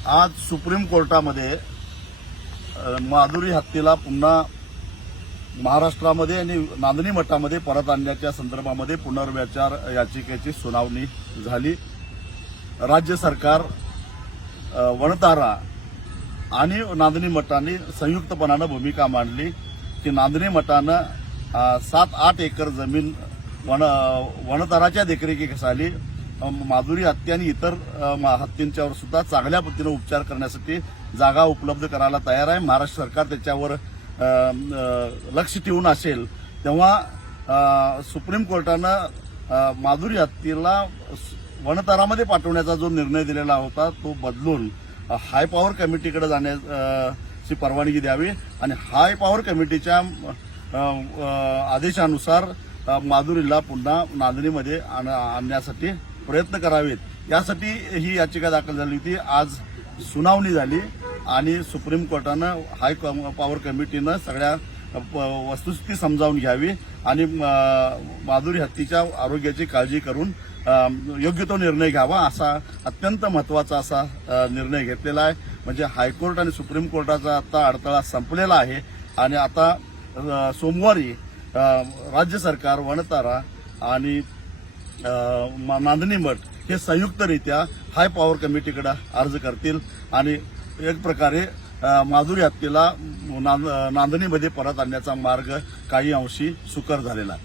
आज सुप्रीम कोर्टामध्ये माधुरी हत्येला पुन्हा महाराष्ट्रामध्ये आणि नांदणी मठामध्ये परत आणण्याच्या संदर्भामध्ये पुनर्विचार याचिकेची सुनावणी झाली। राज्य सरकार, वणतारा आणि नांदणी मठाने संयुक्तपणाने भूमिका मांडली की नांदणी मठानं 7-8 एकर जमीन वणताराच्या देखरेखीखाली माधुरी हत्या आणि इतर हत्यांच्यावर सुद्धा चांगल्या पद्धतीने उपचार करण्यासाठी जागा उपलब्ध करायला तयार आहे। महाराष्ट्र सरकार त्याच्यावर लक्ष ठेवून असेल तेव्हा सुप्रीम कोर्टानं माधुरी हत्येला वणतारामध्ये पाठवण्याचा जो निर्णय दिलेला होता तो बदलून हाय पॉवर कमिटीकडे जाण्याची परवानगी द्यावी आणि हाय पॉवर कमिटीच्या आदेशानुसार माधुरीला पुन्हा नांदणीमध्ये आणण्यासाठी प्रयत्न करावेत। यासाठी ही याचिका दाखल झाली होती। आज सुनावणी झाली आणि सुप्रीम कोर्टानं हाय पॉवर कमिटीनं सगळ्या वस्तुस्थिती समजावून घ्यावी आणि माधुरी हत्येच्या आरोग्याची काळजी करून योग्य तो निर्णय घ्यावा असा अत्यंत महत्वाचा असा निर्णय घेतलेला आहे। म्हणजे हायकोर्ट आणि सुप्रीम कोर्टाचा आता अडथळा संपलेला आहे आणि आता सोमवारी राज्य सरकार, वणतारा आणि नांदणी मठ हे संयुक्तरित्या हाय पॉवर कमिटीकडे अर्ज करतील आणि एक प्रकारे माधुरी हत्येला नांदणीमध्ये परत आणण्याचा मार्ग काही अंशी सुकर झालेला आहे।